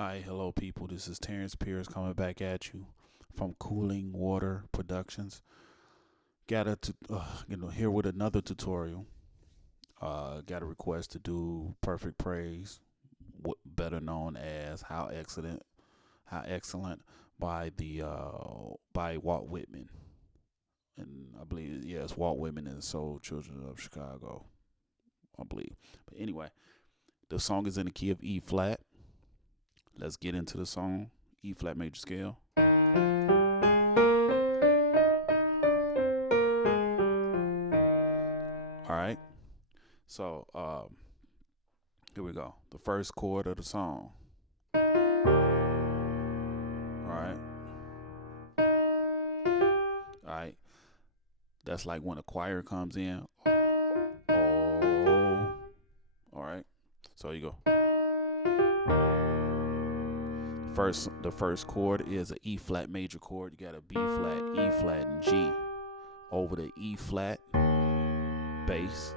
Hi, hello, people. This is Terrence Pierce coming back at you from Cooling Water Productions. Here with another tutorial. Got a request to do Perfect Praise, better known as How Excellent by Walt Whitman, and I believe it's Walt Whitman and Soul Children of Chicago, I believe. But anyway, the song is in the key of E flat. Let's get into the song. E flat major scale. All right. So here we go. The first chord of the song. All right. All right. That's like when a choir comes in. Oh. All right. So you go. The first chord is an E flat major chord. You got a B flat, E flat, and G. Over the E flat bass.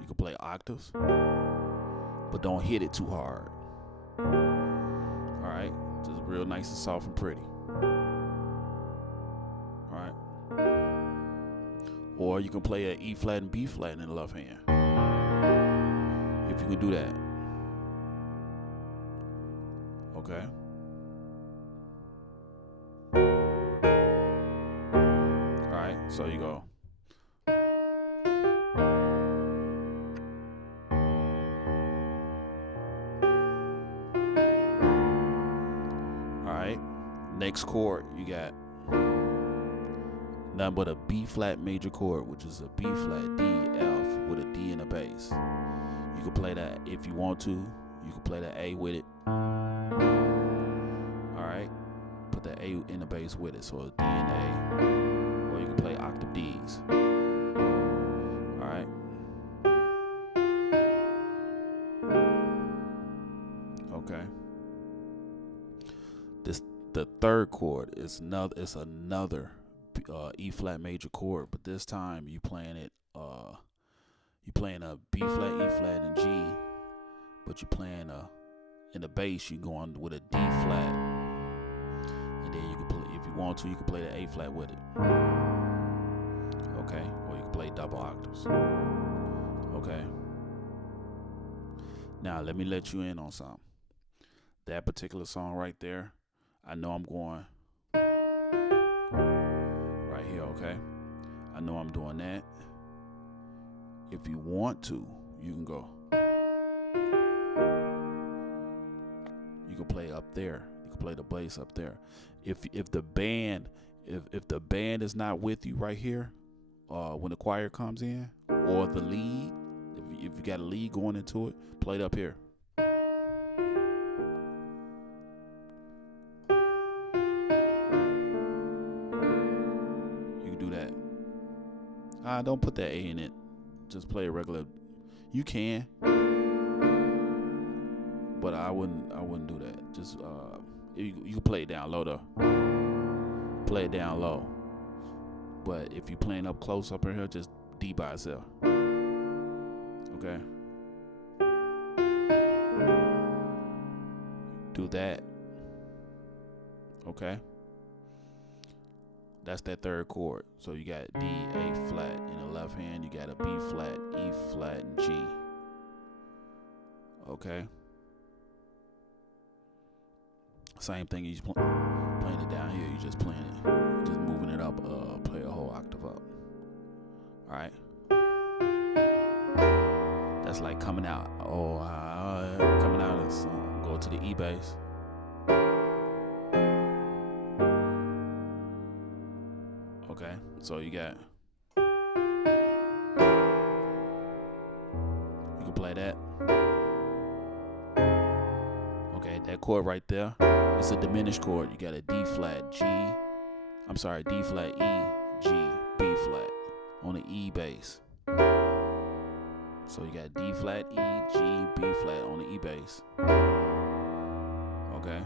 You can play octaves, but don't hit it too hard. All right, just real nice and soft and pretty. All right, or you can play an E flat and B flat in the left hand if you can do that. Okay. All right, so you go. Next chord, you got nothing but a B flat major chord, which is a B flat, D, F with a D in the bass. You can play that if you want to. You can play the A with it. Alright, put the A in the bass with it, so it's D and A. Or you can play octave Ds. Alright. Okay. The third chord is another E flat major chord, but this time you playing a B flat, E flat, and G, but you playing in the bass you go on with a D flat, and then you can play, if you want to, you can play the A flat with it. Okay, or you can play double octaves. Okay. Now let me let you in on something. That particular song right there, I know I'm going right here, okay? I know I'm doing that. If you want to, you can go. You can play up there. You can play the bass up there. If the band is not with you right here, when the choir comes in, or the lead, if you got a lead going into it, play it up here. Don't put that A in it. Just play a regular. You can, but I wouldn't do that. Just you can play it down low though. Play it down low. But if you're playing up close up in here, just D by itself. Okay. Do that. Okay. That's that third chord. So you got D, A flat in the left hand. You got a B flat, E flat, and G. Okay. Same thing. You just playing it down here. You just playing it, just moving it up. Play a whole octave up. All right. That's like coming out. Coming out of the song. Go to the E bass. Okay, so you can play that. Okay, that chord right there, it's a diminished chord. You got a D flat, D flat, E, G, B flat on the E bass. So you got D flat, E, G, B flat on the E bass. Okay.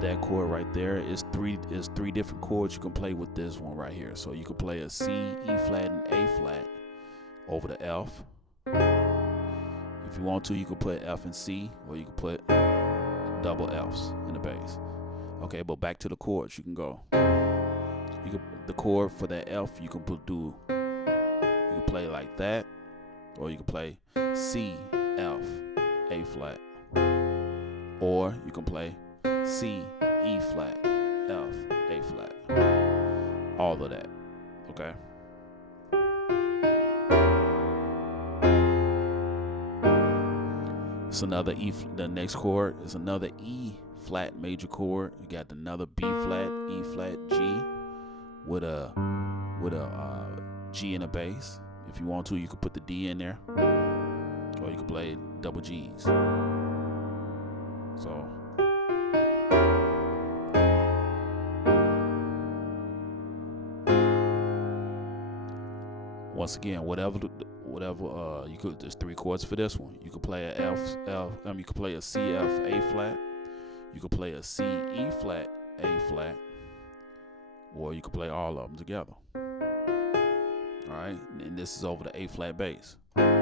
That chord right there is three different chords you can play with this one right here. So you can play a C, E flat, and A flat over the F. If If you want to, you can put F and C, or you can put double Fs in the bass. Okay, but back to the chords. You can go. The chord for that F, you can play like that, or you can play C, F, A flat, or you can play C, E flat, F, A flat. All of that. Okay. It's another E. The next chord is another E flat major chord. You got another B flat, E flat, G with a G in the bass. If you want to, you can put the D in there, or you can play double G's. So once again, whatever you could. There's 3 chords for this one. You could play a you could play a C F A flat. You could play a C E flat A flat, or you could play all of them together. All right, and this is over the A flat bass. And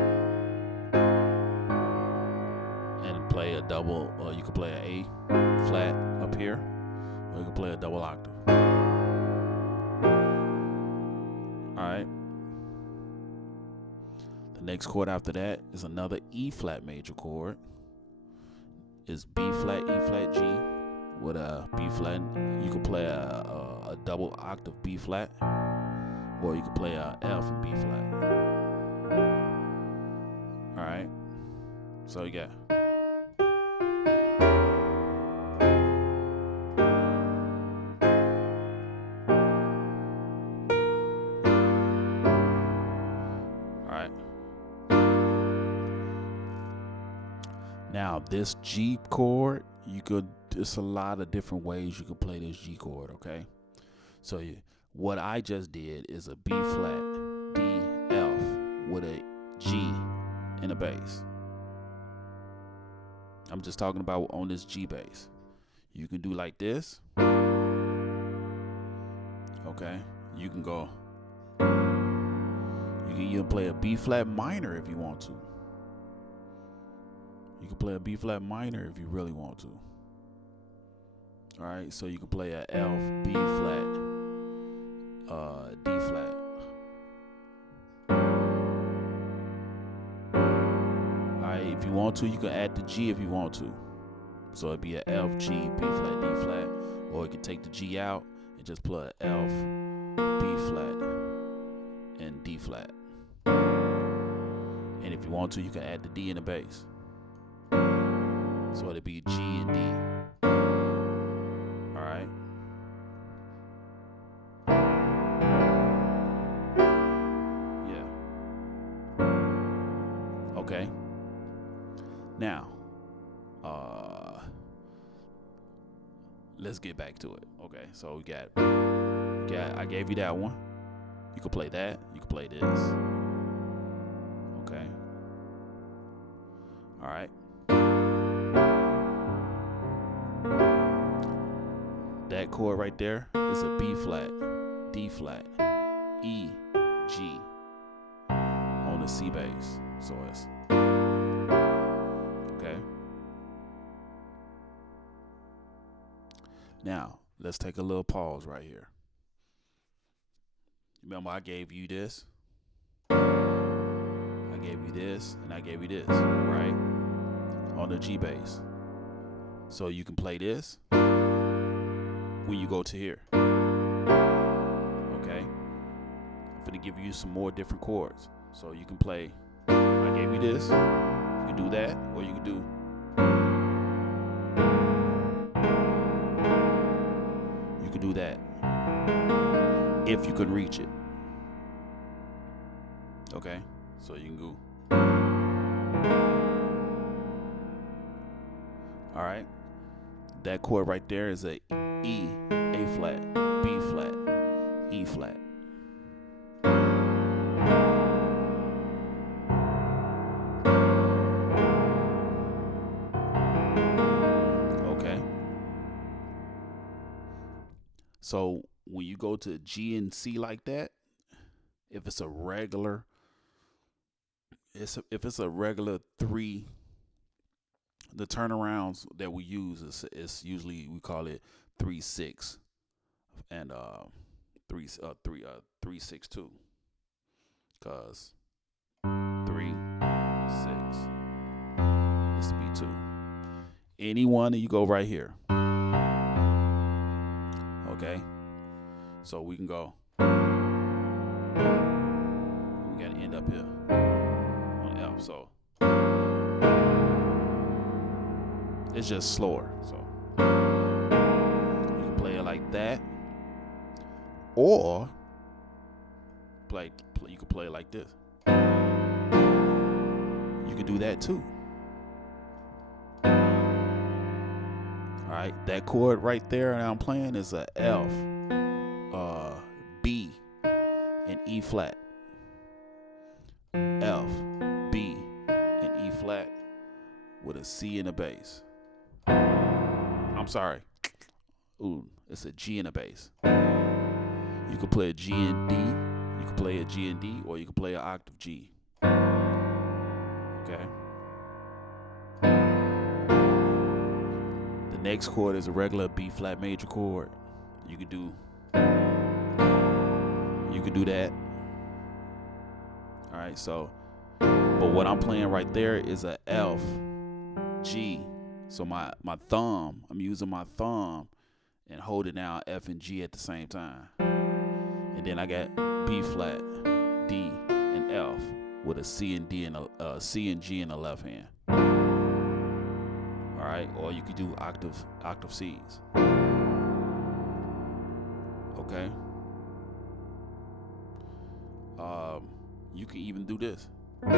play a double. You could play an A flat up here, or you could play a double octave. All right. The next chord after that is another E flat major chord. Is B flat, E flat, G with a B flat. You could play a double octave B flat, or you could play a F and B flat. All right. So you got. Now this G chord, there's a lot of different ways you could play this G chord, okay? So what I just did is a B flat, D, F with a G in the bass. I'm just talking about on this G bass. You can do like this. Okay? You can go. You can even play a B flat minor if you want to. You can play a B flat minor if you really want to. All right, so you can play a F, B flat, D flat. All right, if you want to, you can add the G if you want to. So it'd be a F, G, B flat, D flat, or you can take the G out and just put a F, B flat, and D flat. And if you want to, you can add the D in the bass. So it'd be G and D. All right. Yeah. Okay. Now, let's get back to it. Okay. So we got. I gave you that one. You could play that. You could play this. Okay. All right. That chord right there is a B flat, D flat, E, G on the C bass. So it's okay. Now let's take a little pause right here. Remember, I gave you this, I gave you this, and I gave you this, right? On the G bass. So you can play this when you go to here. Okay? I'm gonna give you some more different chords. So you can play, I gave you this, you can do that, or you can do. You can do that. If you can reach it. Okay? So you can go. All right? That chord right there is a E, A flat, B flat, E flat. Okay. So when you go to G and C like that, if it's a regular if it's a regular 3, the turnarounds that we use is usually we call it 3/6 and 3/6 2, cause 3/6 this to be 2. Any one, and you go right here. Okay, so we can go. We gotta end up here on F. So it's just slower. So you can play it like that, or you can play it like this. You can do that too. All right, that chord right there that I'm playing is a F, B, and E flat. F, B, and E flat with a C in the bass. I'm sorry. Ooh, it's a G in the bass. You can play a G and D. You can play a G and D, or you can play an octave G. Okay. The next chord is a regular B flat major chord. You could do that. All right, so but what I'm playing right there is a F, G. So my thumb, I'm using my thumb and holding down F and G at the same time. And then I got B flat, D, and F with a C and D and a C and G in the left hand. All right, or you could do octave C's. Okay. You can even do this. Let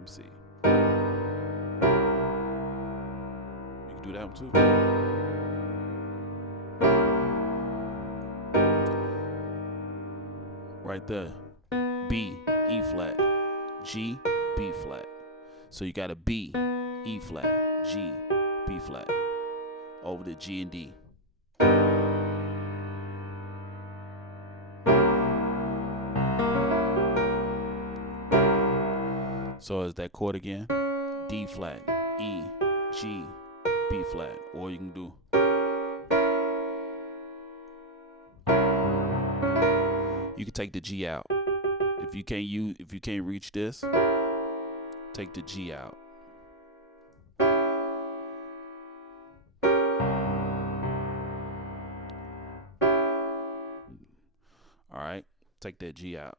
me see. You can do that one too. Right there. B, E flat, G, B flat. So you got a B, E flat, G, B flat over the G and D. So is that chord again? D flat, E, G, B flat. Or you can do. You can take the G out. If you can't reach this, take the G out. All right, take that G out.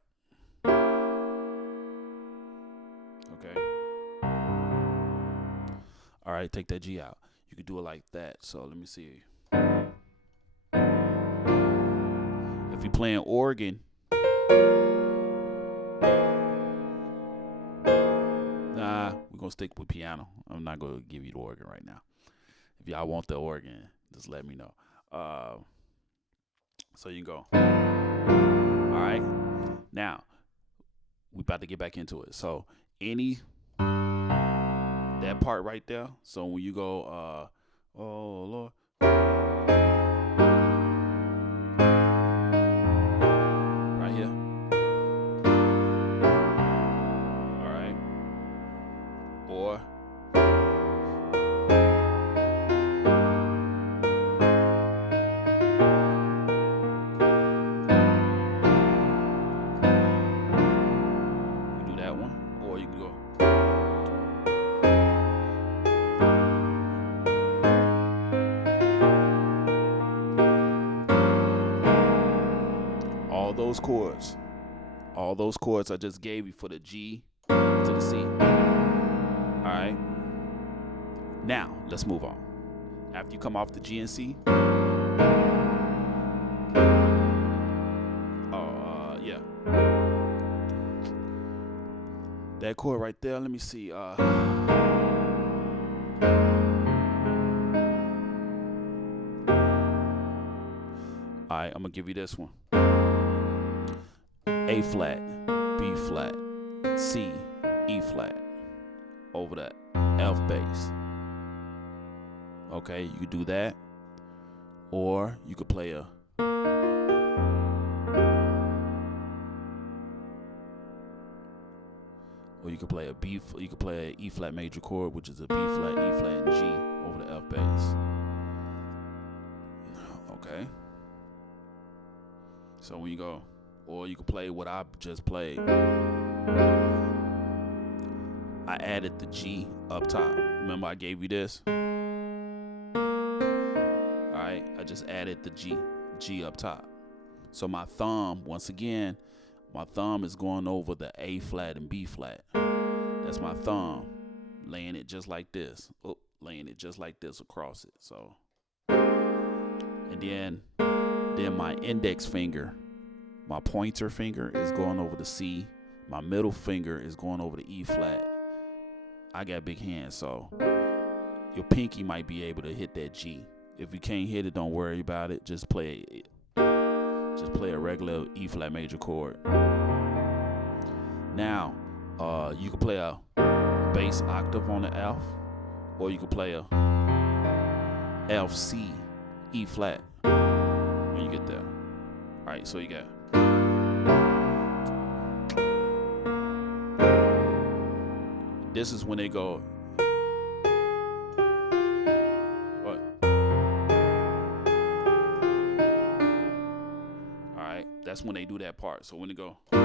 Okay. All right, take that G out. You can do it like that. So let me see. If you're playing organ, nah, we're gonna stick with piano. I'm not gonna give you the organ right now. If y'all want the organ, just let me know. So you can go. All right. Now we about to get back into it. So that part right there. So when you go, oh Lord. Right here. All right. Or you do that one, or you can go. All those chords I just gave you for the G to the C. All right. Now let's move on. After you come off the G and C, yeah, that chord right there. Let me see. All right, I'm gonna give you this one. A flat, B flat, C, E flat over that F bass. Okay, you could do that, or you could play a or you could play a B. You could play an E flat major chord, which is a B flat, E flat, and G over the F bass. Okay. So when you go, or you could play what I just played. I added the G up top. Remember I gave you this? Alright, I just added the G up top. So my thumb, once again, my thumb is going over the A flat and B flat. That's my thumb, laying it just like this. Oh, laying it just like this across it. So, and then my index finger, my pointer finger is going over the C. My middle finger is going over the E flat. I got big hands, so your pinky might be able to hit that G. If you can't hit it, don't worry about it. Just play it. Just play a regular E flat major chord. Now, you can play a bass octave on the F, or you can play a F C E flat when you get there. All right, so you got. This is when they go. What? All right, that's when they do that part. So when they go. All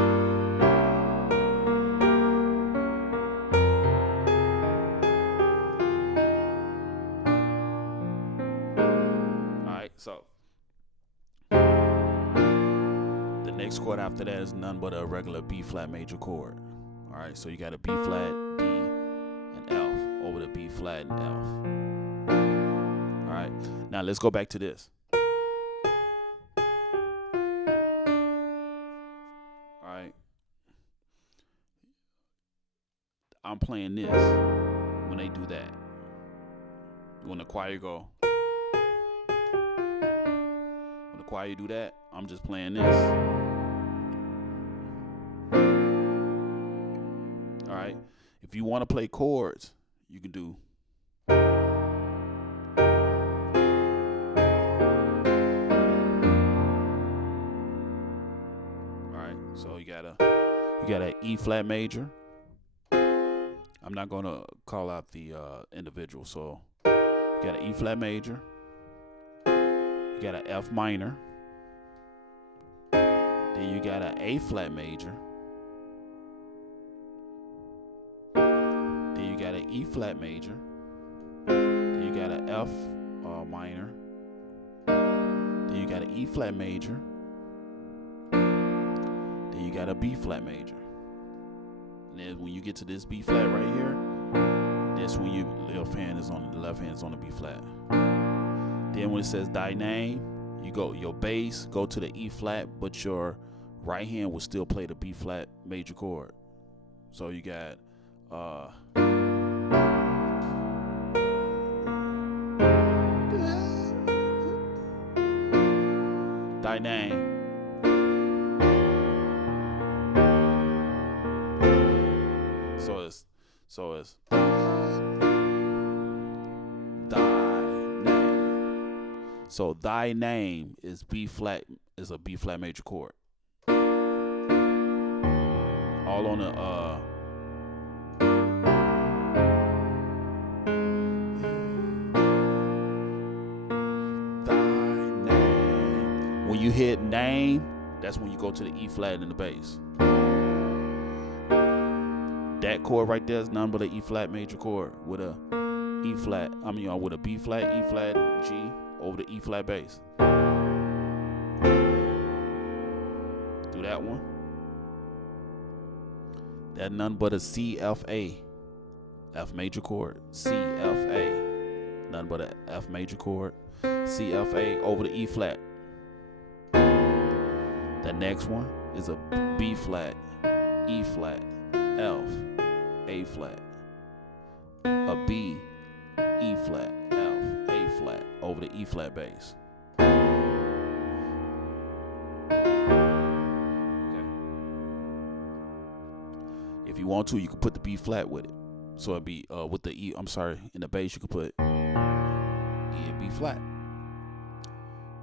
right, so the next chord after that is none but a regular B flat major chord. All right, so you got a B flat, D, and F over the B flat and F. All right, now let's go back to this. All right, I'm playing this when they do that. When the choir go, when the choir do that, I'm just playing this. All right. If you want to play chords, you can do. All right. So you got a E flat major. I'm not gonna call out the individual. So you got an E flat major. You got an F minor. Then you got an A flat major. Then you got an E flat major. Then you got an F minor. Then you got an E flat major. Then you got a B flat major. And then when you get to this B flat right here, that's when your left hand is on the B flat. Then when it says thy name, your bass go to the E flat, but your right hand will still play the B flat major chord. So you got thy name. So it's thy name. So thy name is B flat, is a B flat major chord. All on the thy name. When you hit name, that's when you go to the E flat in the bass. That chord right there is none but an E flat major chord with a E flat. With a B flat, E flat, G over the E flat bass. Do that one. That none but a C F A, F major chord. C F A, none but a F major chord. C F A over the E flat. The next one is a B flat, E flat, F, A flat, a B, E flat, F, A flat over the E flat bass. Okay. If you want to, you can put the B flat with it. So it'd be with the E. In the bass you could put E and B flat.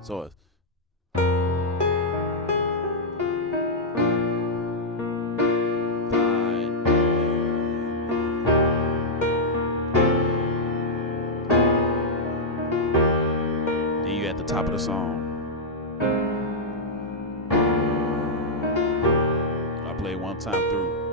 So it's top of the song. I play it one time through.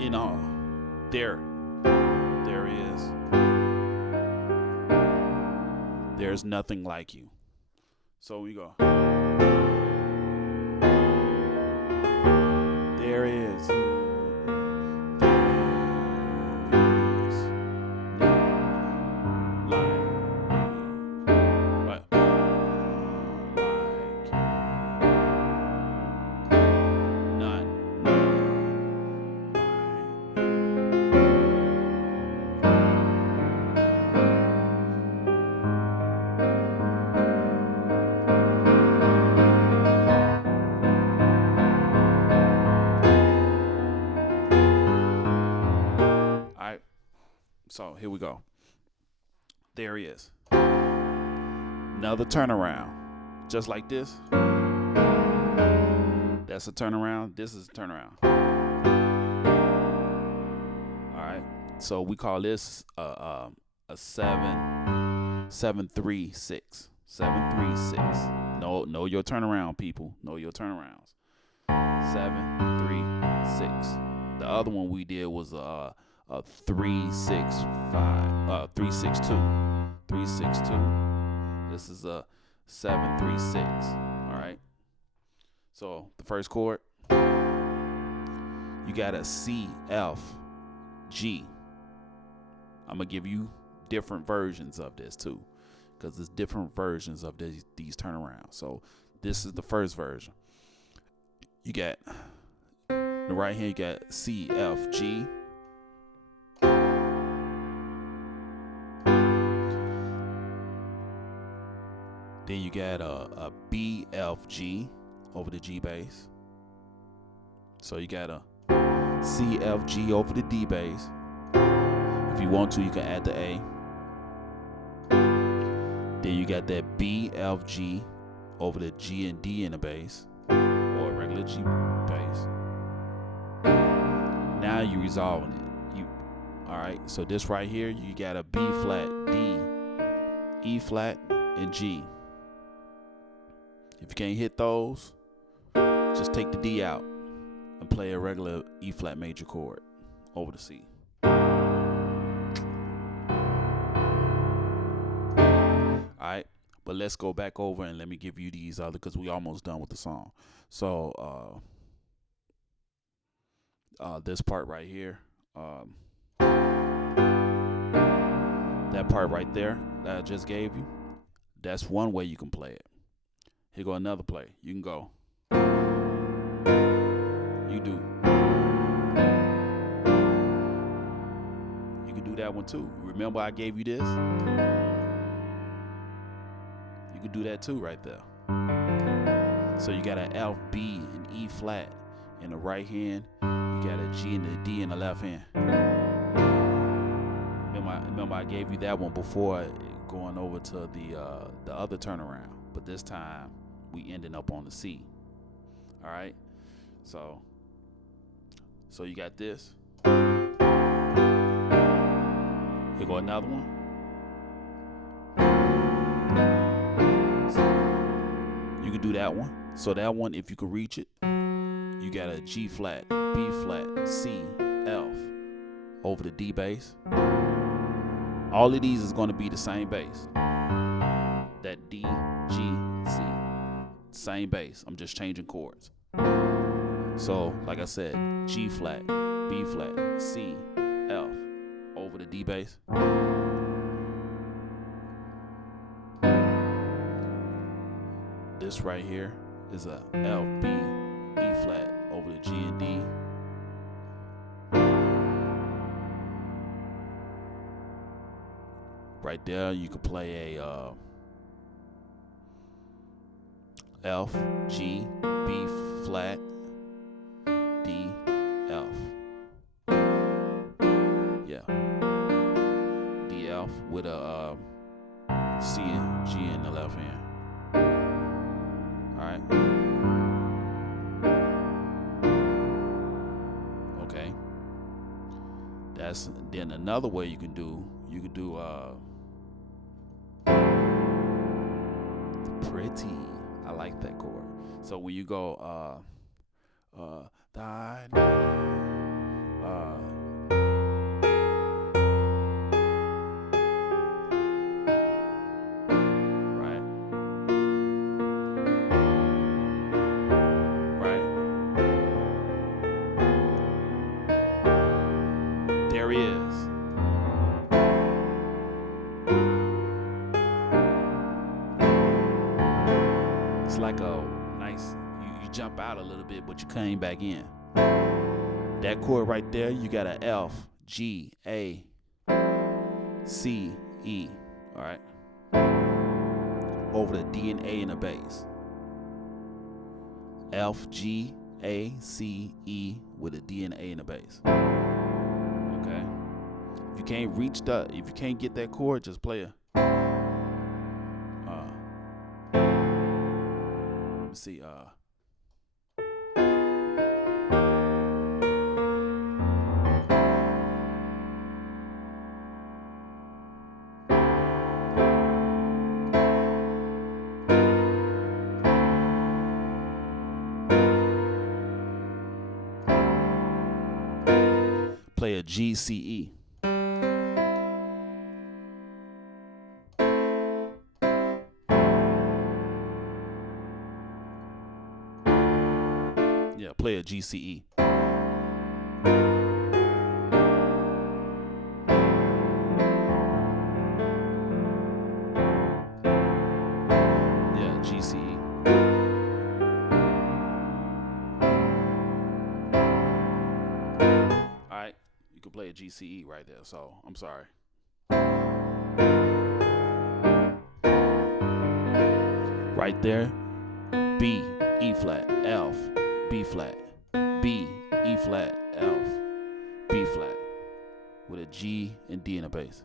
You know, there is. There's nothing like you. So we go. There is. So here we go. There he is. Another turnaround. Just like this. That's a turnaround. This is a turnaround. All right. So we call this a 7-3-6. 7-3-6. Know your turnaround, people. Know your turnarounds. 7-3-6. The other one we did was a 3-6-5, 3-6-2, 3-6-2. This is a 7-3-6. All right. So the first chord, you got a C, F, G. I'm gonna give you different versions of this too, because there's different versions of these turnarounds. So this is the first version. You got the right hand. You got C, F, G. Then you got a B, F, G over the G bass. So you got a C, F, G over the D bass. If you want to, you can add the A. Then you got that B, F, G over the G and D in the bass, or a regular G bass. Now you're resolving it. All right. So this right here, you got a B flat, D, E flat, and G. If you can't hit those, just take the D out and play a regular E flat major chord over the C. Alright, but let's go back over and let me give you these other, because we almost done with the song. So this part right here, that part right there that I just gave you, that's one way you can play it. Here go another play. You can go. You can do that one too. Remember I gave you this? You can do that too right there. So you got an F, B, and E flat in the right hand. You got a G and a D in the left hand. Remember I gave you that one before going over to the other turnaround. But this time we ending up on the C. All right. So you got this. Here go another one. You can do that one. So that one, if you can reach it, you got a G flat, B flat, C, F over the D bass. All of these is going to be the same bass. That D, G, C. Same bass. I'm just changing chords. So, like I said, G flat, B flat, C, F over the D bass. This right here is a F, B, flat over the G and D. Right there, you could play a F, G, B flat, D, F. Yeah. D, F with a C and G in the left hand. All right. Okay. That's then another way you can do pretty. I like that chord. So when you go thy name, right, there he is. It's like a nice, you jump out a little bit, but you came back in. That chord right there, you got a F, G, A, C, E, all right? Over the D and A in the bass. F, G, A, C, E with a D and A in the bass. Okay? If you can't if you can't get that chord, just play a see play a G, C, E. Yeah, play a G, C, E. Yeah, G, C, E. All right, you can play a G, C, E right there. So I'm sorry. Right there, B, E flat, F, B flat, B, E flat, F, B flat, with a G and D in the bass.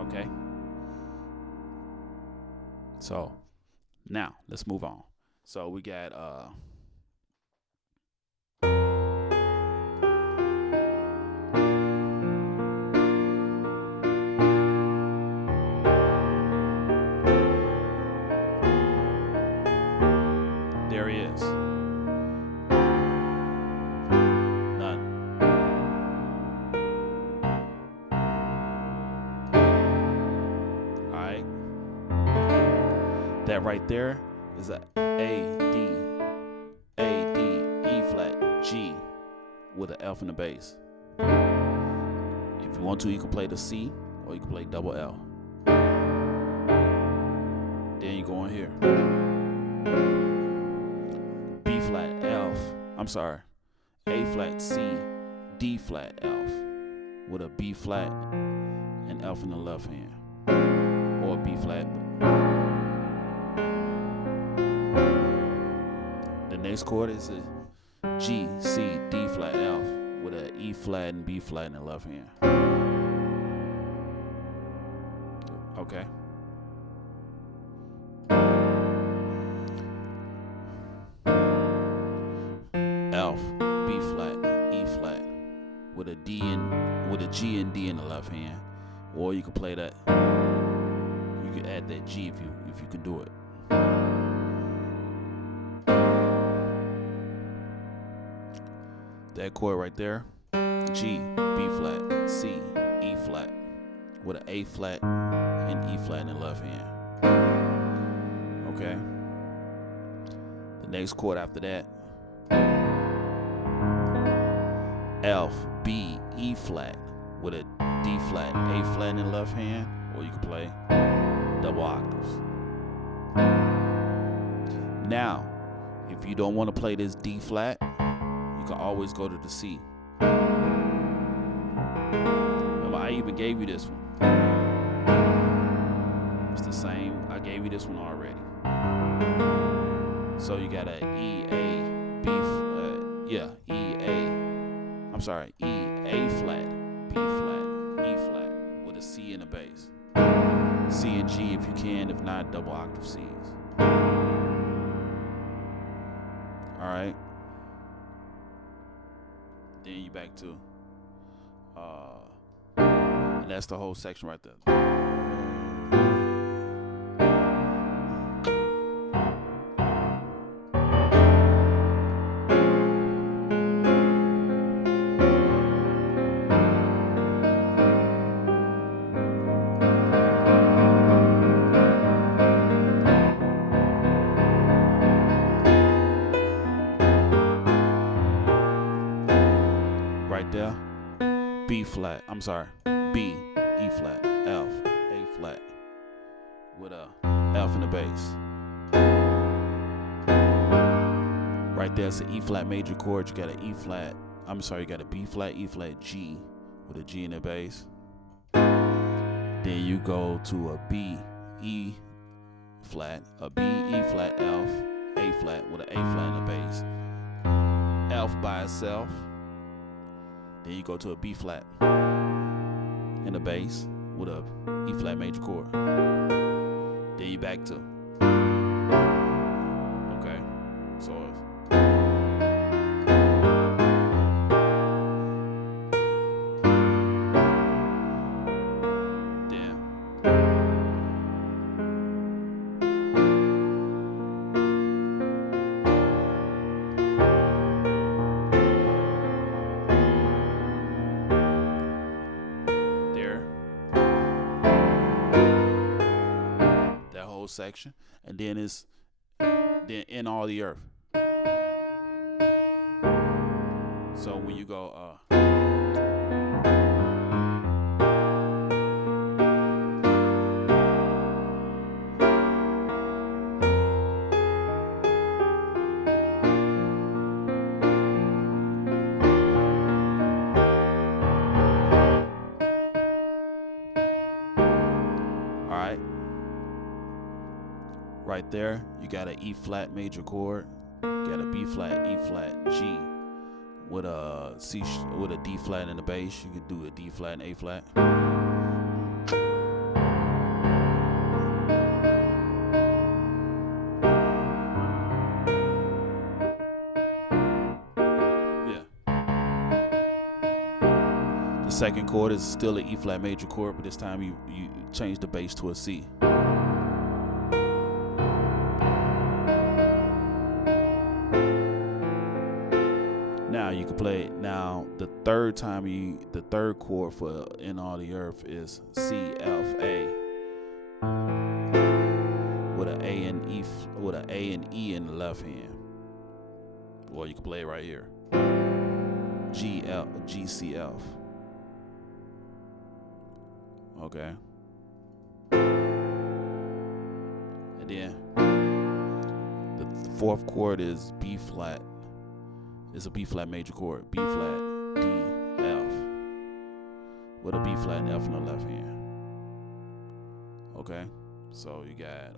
Okay. So now let's move on. So we got there he is. None. All right. That right there is a D, E flat, G with an F in the bass. If you want to, you can play the C or you can play double L. Then you go on here. B flat, F. I'm sorry. A flat, C, D flat, F with a B flat and F in the left hand. Or B flat. The next chord is a G, C, D flat, F with a E flat and B flat in the left hand. Okay. F, B flat, E flat with a G and D in the left hand. Or you can play that. You can add that G if you can do it. That chord right there, G, B flat, C, E flat, with an A flat and E flat in the left hand. Okay. The next chord after that, F, B, E flat, with a D flat, A flat in the left hand, or you can play double octaves. Now, If you don't want to play this D flat, you can always go to the C. Remember, I even gave you this one. It's the same. I gave you this one already. So you got a E, A, B, E, A. I'm sorry, E, A flat, B flat, E flat with a C in the bass. C and G if you can, if not, double octave Cs. Alright. Then you back to, and that's the whole section right there. There, B flat, I'm sorry, B, E flat, F, A flat, with a F in the bass. Right there, it's an E flat major chord. You got an E flat, I'm sorry, you got a B flat, E flat, G, with a G in the bass. Then you go to a B, E flat, a B, E flat, F, A flat, with an A flat in the bass. F by itself. Then you go to a B flat in the bass with a E flat major chord. Then you back to. Okay, so it's section, and then it's then in all the earth. So when you go all right. Right there, you got an E flat major chord, you got a B flat, E flat, G, with a C with a D flat in the bass. You can do a D flat and A flat. Yeah. The second chord is still an E flat major chord, but this time you change the bass to a C. Now you can play it. Now the third chord for In All the Earth is C, F, A, with an A and E in the left hand. Or you can play it right here. G, L, G, C, F. Okay. And then the fourth chord is B flat. It's a B flat major chord. B flat, D, F, with a B flat and F in the left hand. Okay, so you got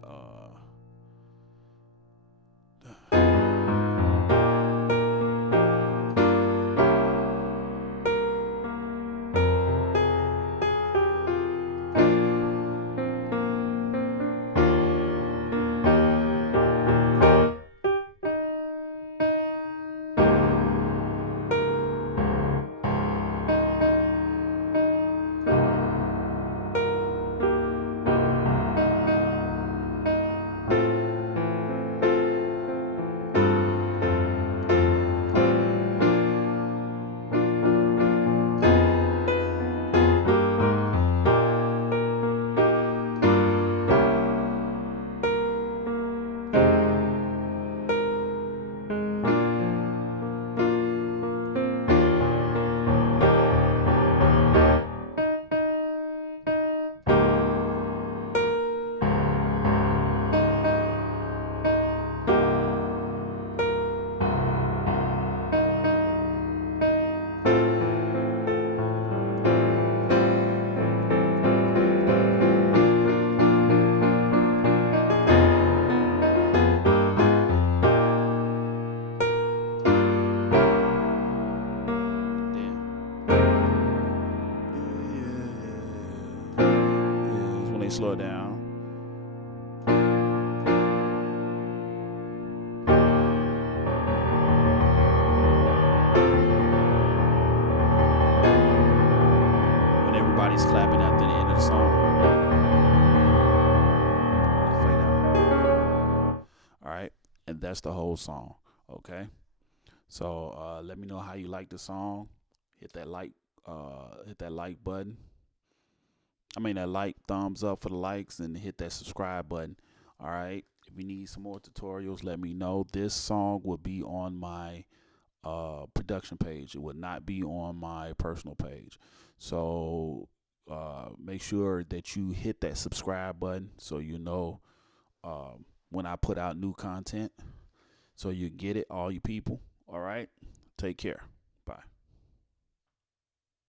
they slow it down. When everybody's clapping after the end of the song, they fade out. All right, and that's the whole song. Okay. So let me know how you like the song. Hit that like button. I mean that like thumbs up for the likes, and hit that subscribe button. All right. If you need some more tutorials, let me know. This song will be on my production page. It would not be on my personal page. So make sure that you hit that subscribe button so you know when I put out new content. So you get it, all you people. All right. Take care.